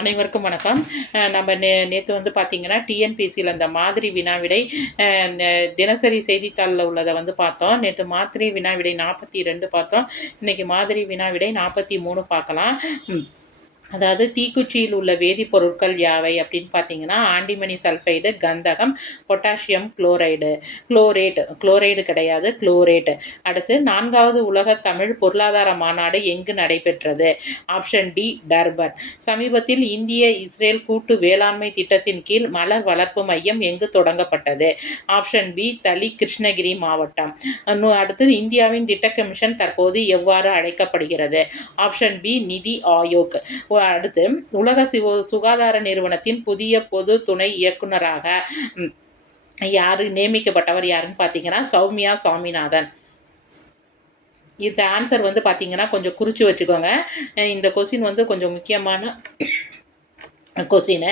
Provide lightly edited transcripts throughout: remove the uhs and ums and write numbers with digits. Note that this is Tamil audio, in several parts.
அனைவருக்கும் வணக்கம். நம்ம நேற்று வந்து பார்த்திங்கன்னா டிஎன்பிஎஸ்சியில் அந்த மாதிரி வினாவிடை தினசரி செய்தித்தாளில் உள்ளதை வந்து பார்த்தோம். நேற்று மாதிரி வினாவிடை 42 பார்த்தோம். இன்றைக்கி மாதிரி வினாவிடை 43 பார்க்கலாம். அதாவது தீக்குச்சியில் உள்ள வேதிப்பொருட்கள் யாவை அப்படின்னு பார்த்தீங்கன்னா ஆண்டிமணி சல்ஃபைடு, கந்தகம், பொட்டாசியம் குளோரைடு கிடையாது, குளோரேட். அடுத்து 4வது உலக தமிழ் பொருளாதார மாநாடு எங்கு நடைபெற்றது? Option D, Durban. சமீபத்தில் இந்திய இஸ்ரேல் கூட்டு வேளாண்மை திட்டத்தின் கீழ் மலர் வளர்ப்பு மையம் எங்கு தொடங்கப்பட்டது? ஆப்ஷன் பி, தளி, கிருஷ்ணகிரி மாவட்டம். அடுத்து இந்தியாவின் திட்ட கமிஷன் தற்போது எவ்வாறு அழைக்கப்படுகிறது? ஆப்ஷன் பி, நிதி ஆயோக். அடுத்து உலக சுகாதார நிறுவனத்தின் புதிய பொது துணை இயக்குனராக நியமிக்கப்பட்டவர் யாருன்னு பார்த்தீங்கன்னா சௌமியா சுவாமிநாதன். இந்த ஆன்சர் வந்து பார்த்தீங்கன்னா கொஞ்சம் குறித்து வச்சுக்கோங்க. இந்த கொஸ்டின் வந்து கொஞ்சம் முக்கியமான கொஸ்டின்.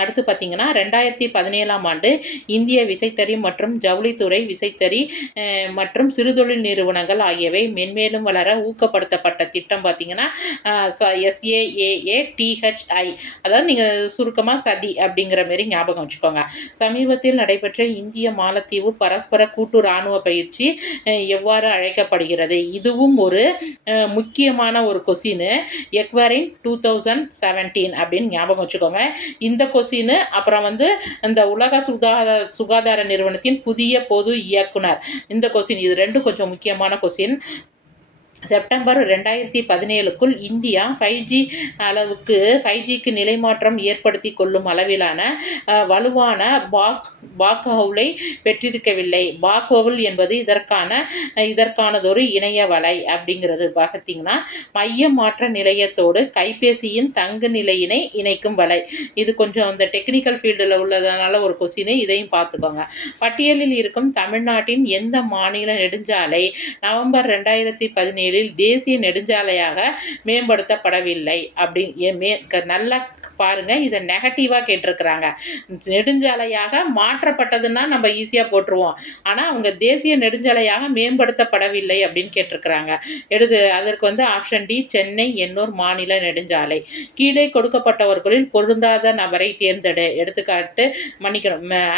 அடுத்து பார்த்திங்கன்னா 2017ஆம் ஆண்டு இந்திய விசைத்தறி மற்றும் ஜவுளித்துறை விசைத்தறி மற்றும் சிறுதொழில் நிறுவனங்கள் ஆகியவை மென்மேலும் வளர ஊக்கப்படுத்தப்பட்ட திட்டம் பார்த்திங்கன்னா SAAATHI. அதாவது நீங்கள் சுருக்கமாக சதி அப்படிங்கிற மாரி ஞாபகம் வச்சுக்கோங்க. சமீபத்தில் நடைபெற்ற இந்திய மாலத்தீவு பரஸ்பர கூட்டு இராணுவ பயிற்சி எவ்வாறு அழைக்கப்படுகிறது? இதுவும் ஒரு முக்கியமான ஒரு கொஸ்டின். எக்வரின் 2017 அப்படின்னு ஞாபகம் வச்சுக்கோங்க. இந்த கொஸ்டின் அப்புறம் வந்து இந்த உலக சுகாதார நிறுவனத்தின் புதிய பொது இயக்குனர், இந்த கொஸ்டின், இது ரெண்டும் கொஞ்சம் முக்கியமான கொஸ்டின். செப்டம்பர் 2017க்குள் இந்தியா 5Gக்கு நிலைமாற்றம் ஏற்படுத்தி கொள்ளும் அளவிலான வலுவான பாக்ஹவுலை பெற்றிருக்கவில்லை. பாக்ஹவுல் என்பது இதற்கானதொரு இணைய வலை அப்படிங்கிறது பார்த்தீங்கன்னா மைய மாற்ற நிலையத்தோடு கைபேசியின் தங்கு நிலையினை இணைக்கும் வலை. இது கொஞ்சம் இந்த டெக்னிக்கல் ஃபீல்டில் உள்ளதனால ஒரு கொஸ்டின், இதையும் பார்த்துக்கோங்க. பட்டியலில் இருக்கும் தமிழ்நாட்டின் எந்த மாநில நெடுஞ்சாலை நவம்பர் 2017 தேசிய நெடுஞ்சாலையாக மேம்படுத்தப்படவில்லை? நல்லா பாருங்க, இதை நெகட்டிவாக கேட்டிருக்கிறாங்க. நெடுஞ்சாலையாக மாற்றப்பட்டதுன்னா நம்ம ஈஸியாக போட்டுருவோம். ஆனால் அவங்க தேசிய நெடுஞ்சாலையாக மேம்படுத்தப்படவில்லை அப்படின்னு கேட்டிருக்கிறாங்க. அதற்கு வந்து ஆப்ஷன் டி, சென்னை எண்ணூர் மாநில நெடுஞ்சாலை. கீழே கொடுக்கப்பட்டவர்களில் பொருந்தாத நபரை தேர்ந்தெடு. எடுத்துக்காட்டு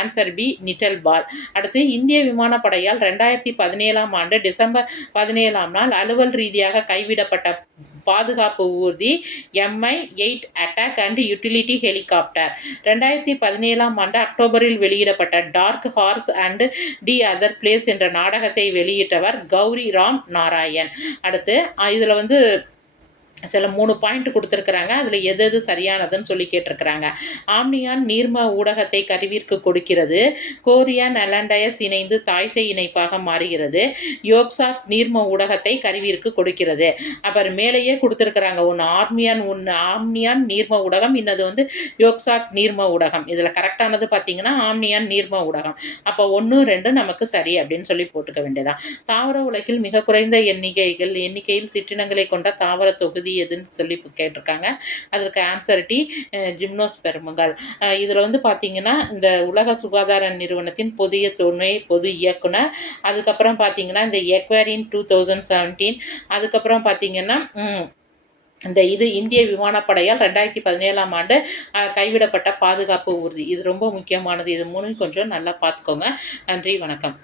ஆன்சர் பி, நிட்டல் பால். அடுத்து இந்திய விமானப்படையால் 2017ஆம் ஆண்டு டிசம்பர் 17ஆம் நாள் அலுவல் ரீதியாக கைவிடப்பட்ட பாதுகாப்பு ஊர்தி MI-8 attack and utility helicopter. 2017ஆம் ஆண்டு அக்டோபரில் வெளியிடப்பட்ட Dark Horse and the Other Place என்ற நாடகத்தை வெளியிட்டவர் கௌரி ராம் நாராயண். அடுத்து இதில் வந்து சில 3 பாயிண்ட் கொடுத்துருக்குறாங்க. அதில் எது சரியானதுன்னு சொல்லி கேட்டிருக்கிறாங்க. ஆம்னியான் நீர்ம ஊடகத்தை கருவிற்கு கொடுக்கிறது. கோரியான் அலண்டயஸ் இணைந்து தாய்சை இணைப்பாக மாறுகிறது. யோக்சாக் நீர்ம ஊடகத்தை கருவிற்கு கொடுக்கிறது. அப்புறம் மேலேயே கொடுத்துருக்குறாங்க, ஆம்னியான் நீர்ம ஊடகம், இன்னது வந்து யோக்சாக் நீர்ம ஊடகம். இதில் கரெக்டானது பார்த்தீங்கன்னா ஆம்னியான் நீர்ம ஊடகம். அப்போ 1, 2 நமக்கு சரி அப்படின்னு சொல்லி போட்டுக்க வேண்டியதான். தாவர உலகில் மிக குறைந்த எண்ணிக்கையில் சிற்றினங்களை கொண்ட தாவர தொகுதி எதுன்னு சொல்லி கேட்டிருக்காங்க. அதற்கு ஆன்சர் டி, ஜிம்னோஸ்பெர்ம்கள். இதில் வந்து பார்த்தீங்கன்னா இந்த உலக சுகாதார நிறுவனத்தின் பொது இயக்குனர். அதுக்கப்புறம் பார்த்தீங்கன்னா இந்த எக்வரின் 2017. அதுக்கப்புறம் பார்த்தீங்கன்னா இந்த இந்திய விமானப்படையால் 2017ஆம் ஆண்டு கைவிடப்பட்ட பாதுகாப்பு ஊர்தி. இது ரொம்ப முக்கியமானது. இது 3 கொஞ்சம் நல்லா பார்த்துக்கோங்க. நன்றி, வணக்கம்.